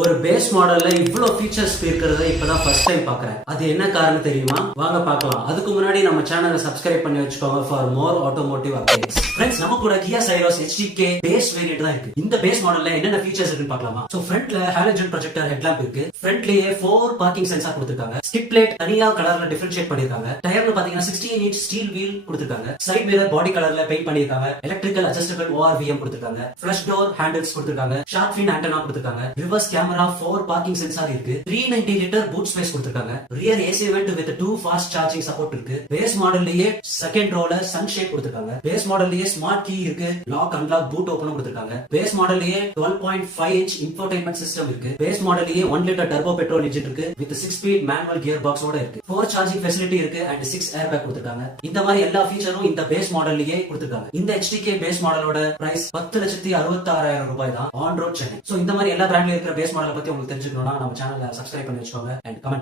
ஒரு பேஸ் மாடல்ல இவ்வளவு ஃபீச்சர்ஸ் இருக்கிறத இப்பதான் ஃபர்ஸ்ட் டைம் பாக்குறேன். அது என்ன காரணம் தெரியுமா? வாங்க பார்க்கலாம். அதுக்கு முன்னாடி நம்ம சேனலை சப்ஸ்கிரைப் பண்ணி வச்சுக்கோங்க for more automotive updates. Friends, நம்ம கூட Kia Syros HDK base variant தான் இருக்கு. இந்த பேஸ் மாடல்ல என்னென்ன ஃபீச்சர்ஸ் இருக்குன்னு பார்க்கலாமா? சோ ஃப்ரண்ட்ல ஹாலஜன் ப்ரொஜெக்டர் ஹெட்லாம்ப் இருக்கு. ஃப்ரண்ட்லயே 4 பார்க்கிங் சென்சார் கொடுத்திருக்காங்க. ஸ்கிட் பிளேட் தனியா கலர்ல டிஃபரன்ஷியேட் பண்ணிருக்காங்க. டயர்ல பாத்தீங்கன்னா 16 இன்ச் ஸ்டீல் வீல் கொடுத்திருக்காங்க. சைடு மிரர் பாடி கலர்ல பெயிண்ட் பண்ணிருக்காங்க. எலக்ட்ரிக்கல் அட்ஜஸ்டபிள் ORVM கொடுத்திருக்காங்க. ஃபிளஷ் டோர் ஹேண்டில்ஸ் கொடுத்திருக்காங்க. ஷார்க் ஃபின் ஆண்டனா கொடுத்திருக்காங்க. ரிவர்ஸ் கேமரா 4 பார்க்கிங் சென்சார் இருக்கு. 390 லிட்டர் பூட் ஸ்பேஸ் கொடுத்திருக்காங்க. Rear AC vent with 2 fast charging support இருக்கு. பேஸ் மாடல்லயே செகண்ட் ரோல சன் ஷேட் கொடுத்திருக்காங்க. பேஸ் மாடல்லயே ஸ்மார்ட் கீ இருக்கு. லாக் அன்லாக் பூட் ஓபன் கொடுத்திருக்காங்க. Base மாடல்லயே 12.5 inch இன்ஃபோடைன்மென்ட் system இருக்கு. Base மாடல்லயே 1 litre turbo petrol engine இருக்கு with 6 speed manual gear பாக்ஸோட இருக்கு. 4 சார்ஜிங் ஃபெசிலிட்டி இருக்கு அண்ட் 6 ஏர் பேக் கொடுத்திருக்காங்க. இந்த மாதிரி எல்லா ஃபீச்சரும் இந்த பேஸ் மாடல்லயே கொடுத்திருக்காங்க. இந்த HDK பேஸ் மாடலோட பிரைஸ் 10,66,000 ரூபாய் தான் ஆன் ரோட் சென்னை. சோ இந்த மாதிரி எல்லா பிராண்ட்ல இருக்கிற பேஸ் மாடலை பத்தி உங்களுக்கு தெரிஞ்சுக்கணும்னா நம்ம சேனலை சப்ஸ்கிரைப் பண்ணி வச்சுக்கோங்க அண்ட் கமெண்ட்